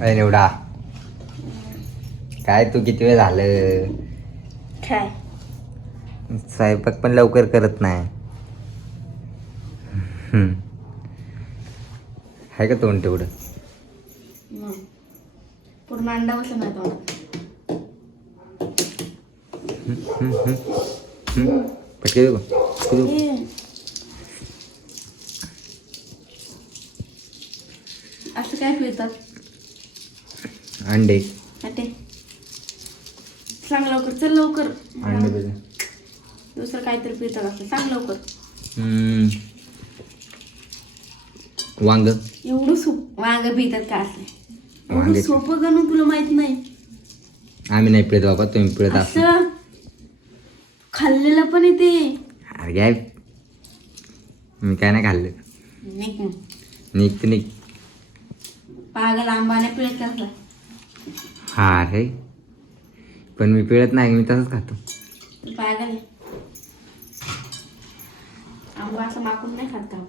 अरे निवडा काय तू किती वेळ झालं काय स्वयंपाक पण लवकर करत नाही. आहे का तोंड तेवढं? मग पूर्ण अंडा बसला नाही तोंडात. पटके देऊ ए, असं काय पिळतात अंडे ते सांग लवकर, चल लवकर. अंडे दुसरं काहीतरी पिळतात असं, सांग लवकर. वांग एवढं वांग पिळतात का असं? एवढं वांगे. सोपं गणू तुला माहित नाही. आम्ही नाही पिळत बाबा, तुम्ही पिळत असं. असं खाल्लेलं पण येते. अरे काय मी काय नाही खाल्लं. निघ निघ. पागल आंबाने पिळत कसला? हा रे पण मी पिळत नाही, मी तसंच खातो. तू पागल आहे. आंबा असं माकून नाही खात का?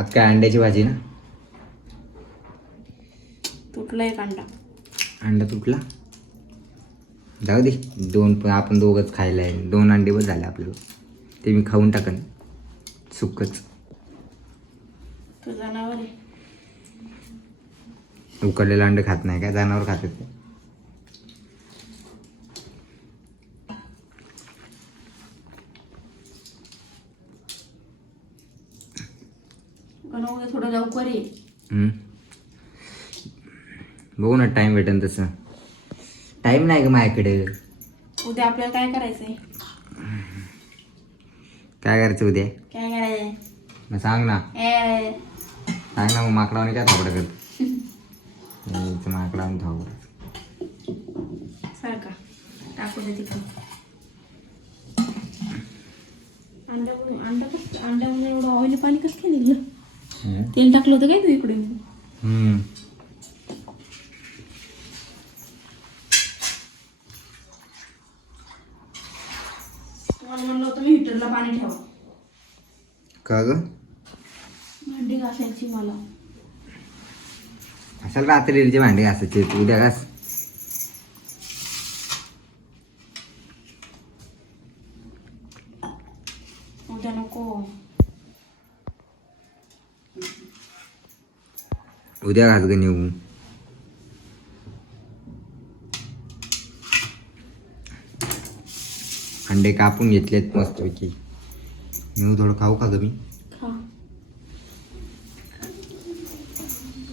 आज काय अंड्याची भाजी ना? तुटलं एक अंडा. अंडा तुटला? जाऊ दे, आपण दोघंच खायला आहे. 2 अंडे बस झाले आपल्याला, ते मी खाऊन टाकन सुक्कच. तू जनावर आहे. उकडलेलं अंडे खात नाही काय? जनावर खातात ते. गणू थोडं लवकर ये. बघू ना टाईम भेटेल तसं. टाईम नाही का माझ्याकडे? उद्या आपल्याला काय करायचंय? काय करायचं उद्या? काय करायचंय? मग सांग ना. सांग ना. मग माकडावाने काय थापडं करत? माकडावाने थापडं सारखा टाकू दे तिकडं. अंड्यामध्ये एवढं ऑइली पाणी कसं काय निघलं? तेल टाकलं होतं काय तू इकडे? तुम्हाला म्हणलं होतं मी हिटरला पाणी ठेवा. का ग? भांडी घासायची मला. असाल रात्रीचे भांडे घासायचे, उद्या घास. उद्या नको. उद्या घास ग नेऊ. अंडे कापून घेतलेत मस्तपैकी. नेऊ थोडं खाऊ का ग मी? खा.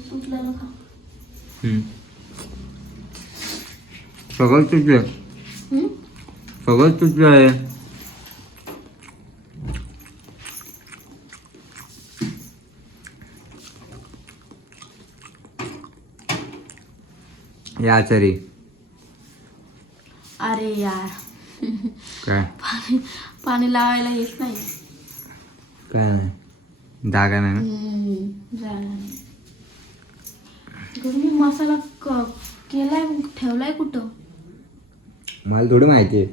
तुटलेलं खा. सगळं तुटलं. सगळं तुटलं आहे. या चरी. अरे यार काय पाणी लावायला येत नाही. काय नाही, जागा नाही ना. झालं नाही. मी मसाला केलाय, ठेवलाय कुठं? मला थोडं माहिती आहे.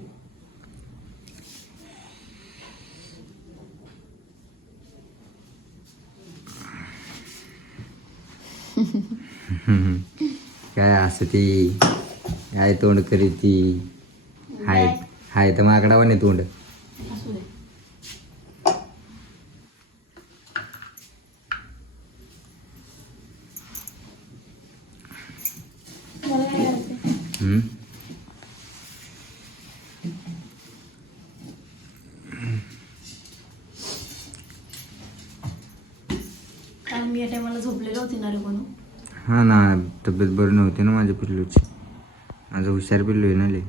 काय असं ती काय तोंड करी ती. हाय तर माकडावर नाही तोंड. असू दे. मला काय करायचंय? काल मी या टायमाला झोपलेलं होती ना रे कोण? हा ना, तब्येत बरी नव्हती ना माझ्या पिल्लूची. माझं हुशार पिल्लू आहे ना लय.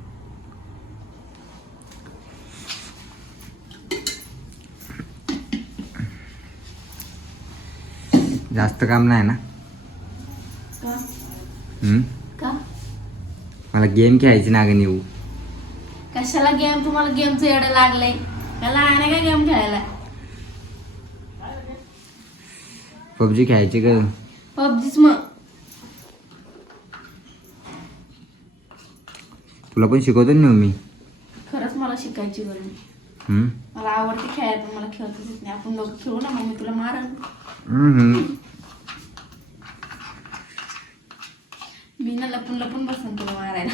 जास्त काम नाही ना? का? का? मला गेम खेळायची ना ग नेऊ. कशाला गेम? तुम्हाला गेमचं येडं लागलंय. त्याला आहे ना काय गेम खेळायला? पबजी खेळायची ग. पबजीच मग. तुला पण शिकवतो ना मी. खरंच मला शिकायची गरज. मला आवडते खेळायला, पण मला खेळतच येत नाही. आपण लोक खेळू ना, मग मी तुला मारन. मी ना लपून लपून बसून तुला मारायला.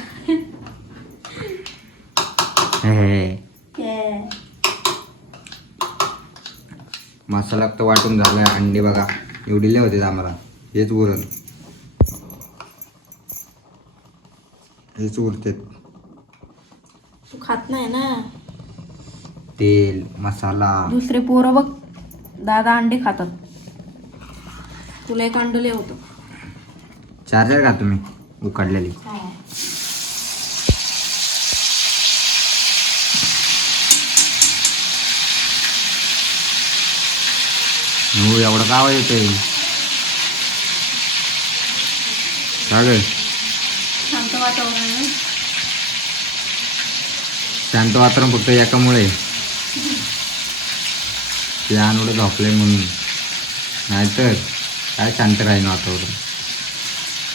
हे Yeah. मसाला तर वाटून झाला. अंडे बघा एवढी नाही होते आम्हाला. हेच उरण हेच उरते. तू खात नाही ना. तेल मसाला. दुसरे पोरं बघ दादा अंडे खातात. तुला एक अंड लय होतं. चार्जर का तुम्ही उकडलेली. हो एवढं का आवाज येतोय. का ग शांत वातावरण. शांत वातावरण फक्त एकामुळे ते अनवडं झोपलंय म्हणून. नाहीतर काय शांत राहीन वातावरण.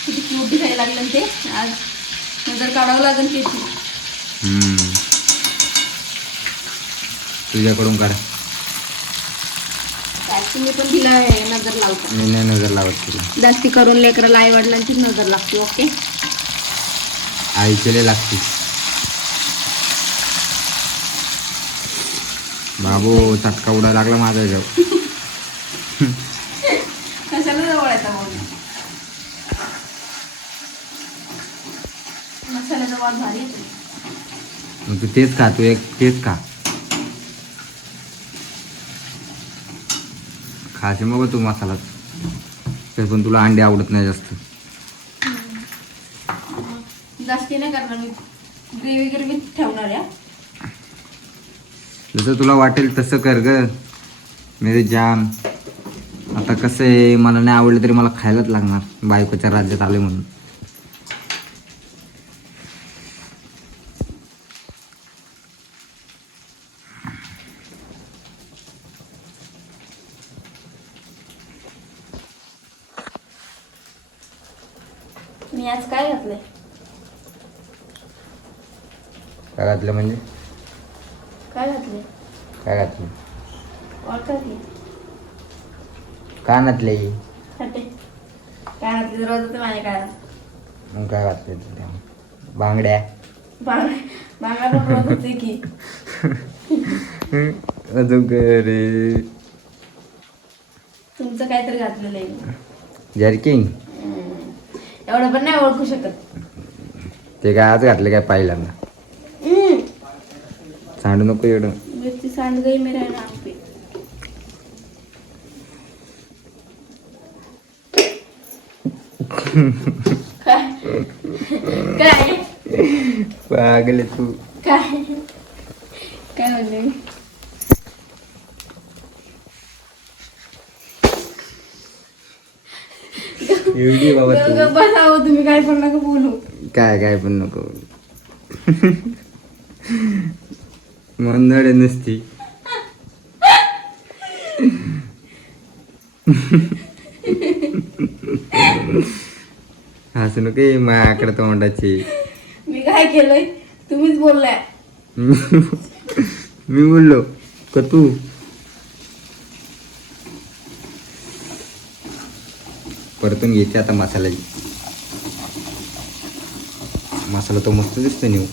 किती क्यूट दिसायला लागलं ते. आज नजर काढावं लागेल त्याची. तुझ्याकडून काढ. तुम्ही पण तिला नजर लावता. मी नाही नजर लावत तुला. जास्ती करून लेकराला आई वडिलांचीच नजर लागते. ओके आईचे लागते. बाबू चटका उडायला लागला माझा याच्यावर. कशाला जवळायचा मग. मसाल्याचा वास भारी येतो. मग तू तेच खा. तू एक तेच खा. खायचे मग तू मसाला. तरी पण तुला अंडे आवडत नाही जास्त. जास्ती नाही करणार मी. ग्रेव्ही ग्रेव्ही ठेवणार आहे. जसं तुला वाटेल तसं कर ग. मेरे जान. आता कसं आहे मला नाही आवडलं तरी मला खायलाच लागणार. बायकोच्या राज्यात आले म्हणून. मी आज काय घातलंय. काय घातलं म्हणजे काय घातलंय. काय घातलं. ओळखली कानातले. हटे काय घातली. रोज तर माझ्या काळात. मग काय घातले त्या बांगड्या. बांगा पण रोज होते की. अजून रे तुमचं काहीतरी घातलेलं आहे. जर्किंग. एवढं पण नाही ओळखू शकत. ते काय आज घातलं काय पहिल्यांदा. सांडू नको एवढं. मिरची सांड गई मेरा नाम पे. काय काय पागल तू. काय काय म्हणले. एवढी बाबा तू. बसावं तुम्ही. काय पण नका बोलू. काय पण नको. मंदड नसती. हसू नको माझ्याकडे तोंडाची. मी काय केलंय तुम्हीच बोललाय. मी बोललो का तू. परतून घ्यायचे आता मसाल्याची. मसाला तो मस्त दिसतो न्यू.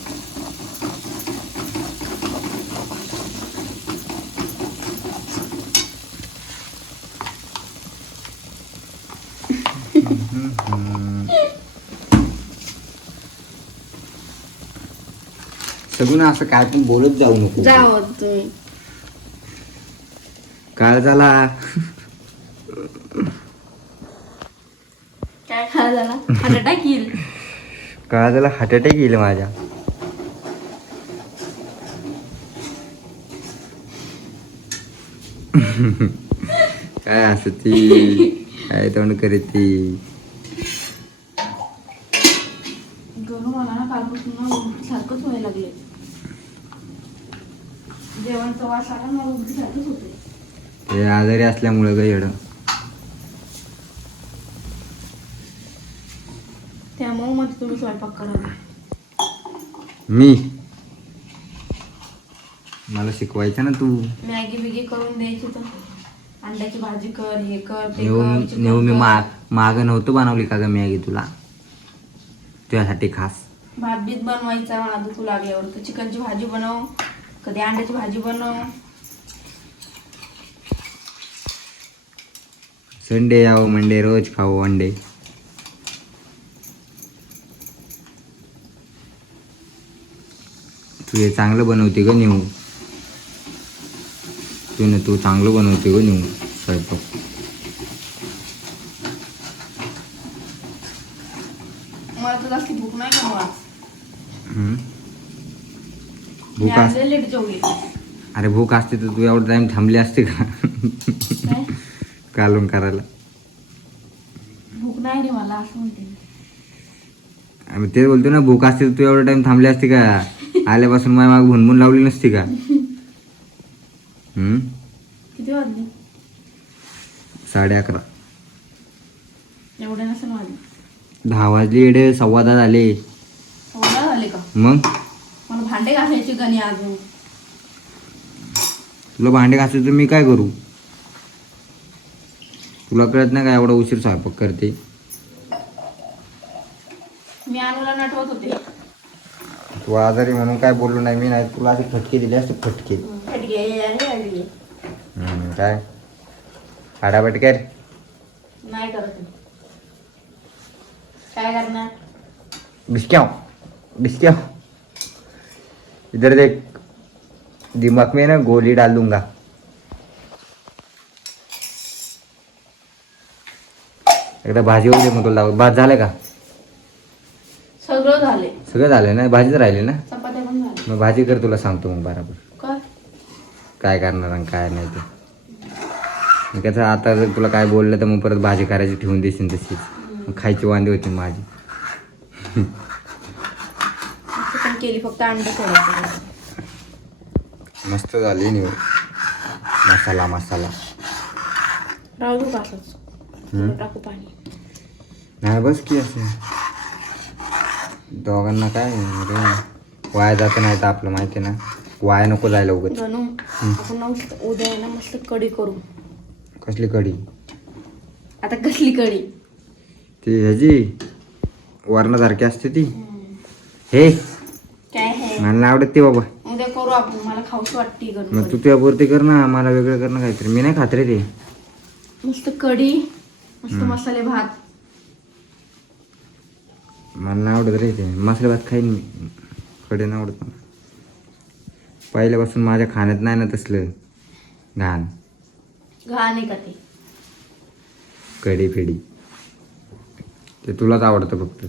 सगळं असं काय पण बोलत जाऊ नको. जाओ तुम्ही. काळ झाला. काय खायला झाला. हार्ट अटॅक येईल. काळ झाला. हार्ट अटॅक येईल माझ्या. काय असं ती काय तोंड करीत ती. मला ना कालपासून सारखंच व्हायला लागले. जेवणचा वास आला मला उलटी सारखंच होते. ते आजारी असल्यामुळे ग येडं. त्यामुळे मग तुम्ही स्वयंपाक करा. मी मला शिकवायचं ना तू. मॅगी बिगी करून द्यायची तर. अंड्याची भाजी कर. हे कर ते नेहमी कर. मी माग नव्हतं बनवली का ग मॅगी तुला. तुझ्यासाठी खास. भात बीत बनवायचा मला दुखू लागल्यावर तर चिकनची भाजी बनव, कधी अंड्याची भाजी बनव. संडे यावं मंडे रोज खाऊ अंडे. तू हे चांगलं बनवते ग नेऊ. तू चांगलं बनवते ग नेऊ स्वयंपाक. मला तर जास्त भूक नाही का मुळात. हम्म. मी भूक आज लेट जेवली. अरे भूक असते तर तू एवढा टाइम थांबली असते का काय? कालवण करायला. भूक नाही रे मला असं म्हणते मी. आम्ही ते बोलतो ना, भूक असते तर तू एवढा टाइम थांबली असती का? आल्यापासून माझ्या माग भुनभुन लावली नसती का? किती वाजले? 11:30. एवढे नसेल वाजले. 10 वाजले एडे, 10:15 झाले. एवढा झाले का? मग मला भांडे घासायचे गणी अजून. तुला भांडे घासायचं मी काय करू? तुला कळत नाही का एवढा उशीर स्वयंपाक करते? मी अनुला नटवत होते. तू आजारी म्हणून काय बोललो नाही मी, नाही तुला असे फटके दिले असते फटके. काय हाडाबटकर नाही करत मी. काय करणार? बिस्क्याव इधर देख, दिमाग में ना गोली डाल दूंगा. एकदा भाजी होऊ दे मग तुला. भात झालं का? सगळं झाले. सगळं झालं ना, भाजीच राहिली ना. चपात्या पण झाल्या. मग भाजी कर, तुला सांगतो मग बरोबर काय? काय करणार आणि काय नाही ते. मग कसं आता जर तुला काय बोललं तर मग परत भाजी करायची ठेवून देशील तशीच. मग खायची वांदी होती माझी. चिकन केली, फक्त अंडे सोडायचं. मस्त झाली निवड. मसाला राहू दू का असंच? टाकू पाणी. नाही बस की असं दोघांना काय रे, वाया जातं नाही तर आपलं माहिती आहे ना, वाया नको जायला उगत. बनू आपण ना उद्या आहे ना मस्त कढी करू. कसली कढी? आता कसली कढी? ती ह्याची वरणासारखी असते ती. हे काय आहे? मला नाही आवडत ते बाबा. उद्या करू आपण, मला खाऊशी वाटते मग गणपती. तू तुझ्यापुरती कर ना, मला वेगळं कर ना काहीतरी. मी नाही खात रे ते. मस्त कढी, मस्त मसाले भात. मला नाही आवडत रे ते. मसाले भात खाईन मी, कढी नाही आवडत मला. पहिल्यापासून माझ्या खाण्यात नाही ना तसलं घाण. घाण आहे का ते? कढी फेडी ते तुलाच आवडतं फक्त.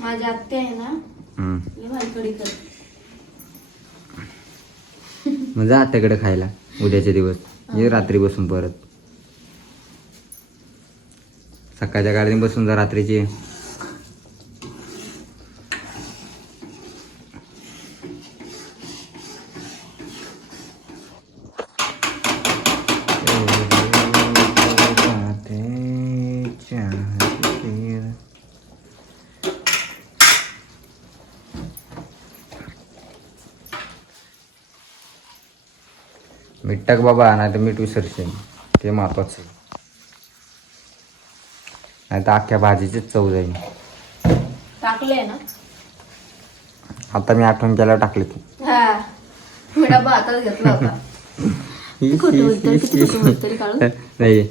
माझी आत्या आहे ना, लई भारी कढी कर. मग जा आत्याकडे खायला उद्याचे दिवस. ये रात्री बसून परत. सकाळच्या गाडीने बसून जा रात्रीची. मीठ टाक बाबा, नाही तर मीठ विसरशील. ते महत्वाचं आहे. नाही तर अख्ख्या भाजीचीच चव जाईल. टाकले ना आता मी आठवण केल्यावर टाकले ते. हा, मी डबा हातात घेतला होता. खोटं बोलतोय, किती खोटं बोलतोय काढून. नाही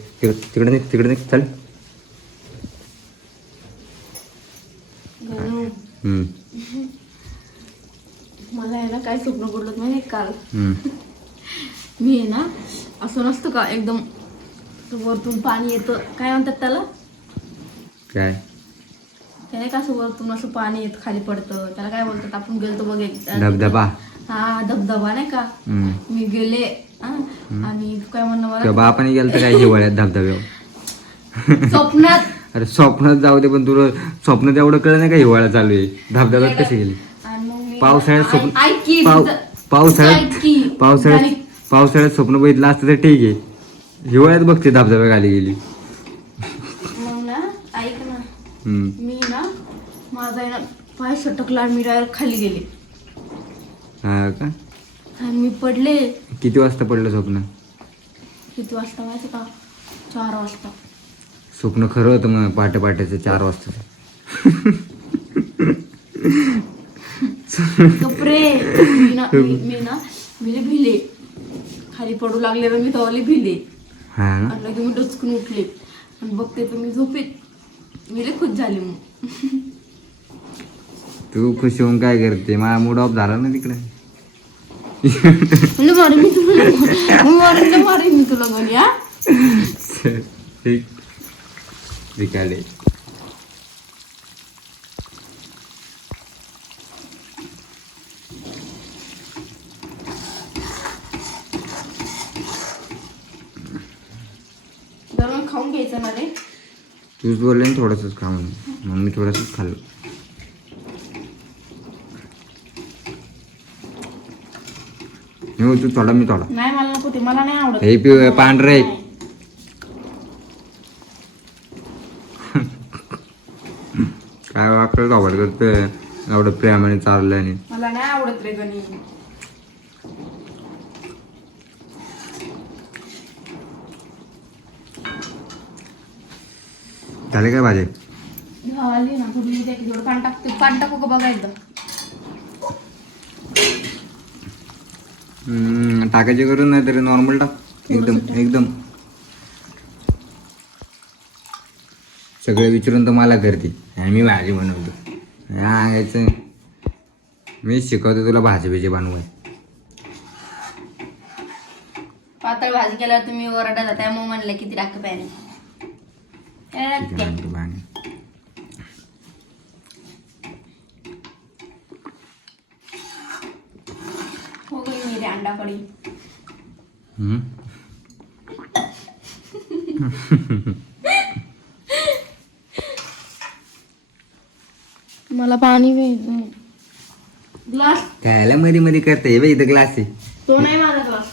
तिकडे निघ चल. गणू, मला आहे ना काय स्वप्न पडलं माहिती काल. मी आहे ना असं नसतं का एकदम वरतून पाणी येतं, काय म्हणतात त्याला? काय त्याने का असं वरतून असं पाणी येत खाली पडतं, त्याला काय बोलतात? आपण गेलतो बघ धबधबा. हा धबधबा नाही का. मी गेले आणि काय म्हणणं मला बापाने गेलं तर काय हिवाळ्यात धबधब्यावर स्वप्नात. अरे स्वप्नात जाऊ दे, पण तुला स्वप्नात एवढं कळलं नाही का हिवाळा चालू आहे? धबधब्यात कशी गेली? आणि मग मी पावसाळ्यात स्वप्न पावसाळ्यात पावसाळ्यात स्वप्न बघितलं असतं तर ठीक आहे. हिवाळ्यात बघते धबधब्या खाली गेली. मग ना ऐक ना, मी ना माझा आहे ना पाय सटकला आणि मी डायरेक्ट खाली गेले. हा का? आणि मी पडले. किती वाजता पडलं स्वप्न? किती वाजता माहिती का? 4 वाजता. स्वप्न खरं होतं मग पहाटे 4 वाजता. कपरे मी भिले खाली पडू लागले मी तवाली भिले हा ना म्हटलं की मी डचकून उठले आणि बघते तर मी झोपेत मी खुश झाले मग. तू खुश होऊन काय करते माझा मूड ऑफ झाला ना तिकडे. मारेन मी तुला घरी हा. रिकार्डे गरम खाऊन घ्यायचं ना रे. तूच बोलले ना थोडंसंच खाऊन मग मी थोडंसंच खाल्लं. हो तू थोडा मी थोडा. नाही मला नको ते मला नाही आवडत. हे पिऊ पांढरं आहे. काय वाकडं आवड करतोय एवढं प्रेमाने चालल्याने. मला नाही आवडत रे गणी. झाले काय भाजी आली ना थोडी थोडं पाणी टाकते. पाणी टाकू का बघा एकदा. टाकायची करून नाही तरी नॉर्मल टाक एकदम एकदम. सगळे विचारून तर मला करते आणि मी भाजी बनवतो. सांगायचं मी शिकवतो तुला भाजी बिजी बनवाय. पातळ भाजी केल्यावर तुम्ही ओरडा त्यामुळे म्हणलं किती टाक पाणी. हो गई मेरी अंडा कढी. मला पाणी ग्लास काय मध्ये मध्ये करते बाई इथं ग्लास आहे. तो नाही माझा ग्लास.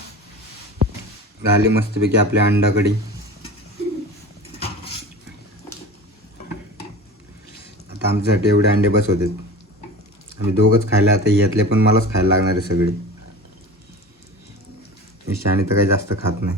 झाली मस्तपैकी आपल्या अंडाकडी. आता आमच्यासाठी एवढे अंडे बस होते. आम्ही दोघंच खायला आता यातले पण मलाच खायला लागणार आहे सगळे. ईशानी तर काही जास्त खात नाही.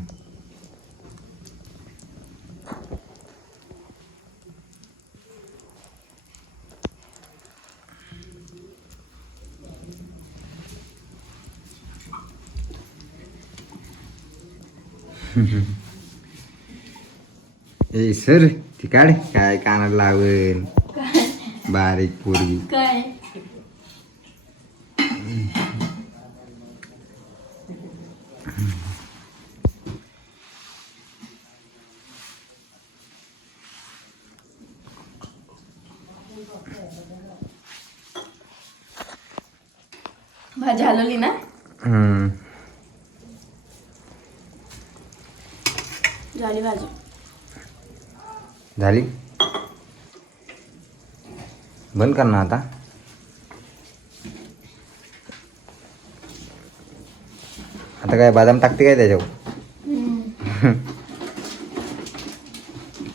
ए सर ती काढ काय कानाला लावेल बारीक पोरगी. काय भाजी हलवली ना. झाली भाजी. झाली बंद कर ना आता. आता काय बदाम टाकते काय त्याच्यावर.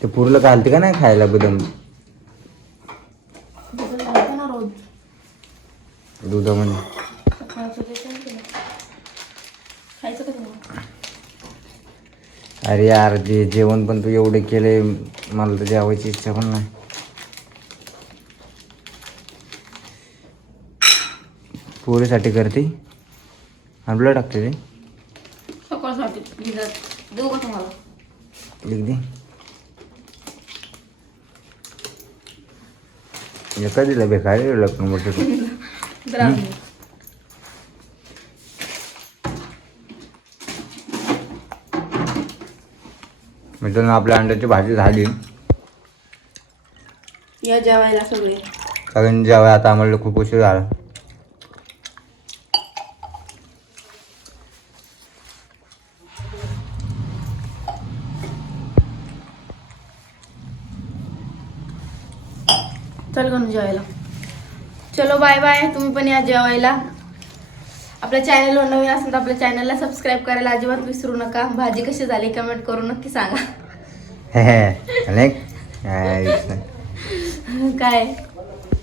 ते पुरलं घालते का नाही खायला बदाम ना रोज दुधामध्ये. खायचं का तुम्हाला. अरे यार जे जेवण पण तू एवढे केले मला तर जेवायची इच्छा पण नाही. पोरीसाठी करते आपलं टाकते ते सकाळसाठी देऊ का तुम्हाला. लिख दे. एका दिला बेकार लग्न मोठं. मित्रांनो आपल्या अंड्याची भाजी झाली. या जेवायला सगळे. कारण जेवाय आता आम्हाला खूप उशीर झाला. चल गणू जेवायला. चलो बाय बाय. तुम्ही पण या जेवायला. आपल्या चॅनलवर नवीन असेल तर आपल्या चॅनलला सबस्क्राईब करायला अजिबात विसरू नका. भाजी कशी झाली कमेंट करून नक्की सांगा. काय काय